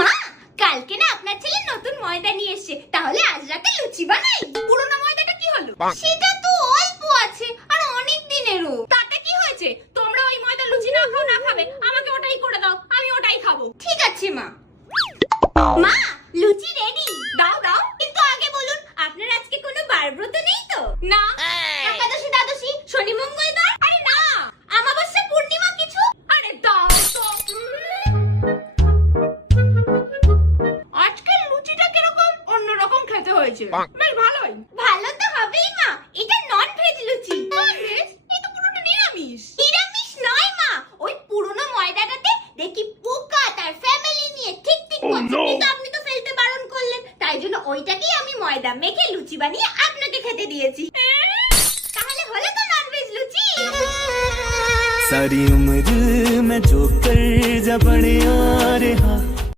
মা, কালকে না আপনার ছেলে নতুন ময়দা নিয়ে এসেছে, তাহলে আজ রাতে লুচি বানাই। পুরনো ময়দাটা কি হলো? সেটা তো অল্প আছে আর অনেক দিনেরও। তাতে কি হয়েছে? তোমরা ওই ময়দা লুচি না খাও না খাবে, আমাকে ওটাই করে দাও, আমি ওটাই খাবো। ঠিক আছে মা। মা, লুচি রেডি। দাও দাও, কিন্তু আগে বলুন আপনার আজকে কোনো বারব্রত নেই তো? না। একাদশী, দ্বাদশী, শনি, মঙ্গলবার? আরে না। অমাবস্যা, পূর্ণিমা কিছু? আরে দাও তো। আজকে লুচিটা কিরকম অন্যরকম খেতে হয়েছে। বেশ ভালোই। ভালো তো হবেই মা, এটা নন ভেজ লুচি। Non veg? এই তো পুরোটা নিরামিষ। নিরামিষ নয় মা, ওই পুরনো ময়দাটাতে দেখি পোকা তার ফ্যামিলি নিয়ে ঠিক করছে, কিন্তু আপনি তো ফেলতে বারণ করলেন, তাই জন্য ওইটাকেই আমি ময়দা মেখে লুচি বানিয়ে আপনাকে খেতে দিয়েছি। তাহলে হলো তো নন ভেজ লুচি। सारी उम्र मैं जो कर जा बने आ रहा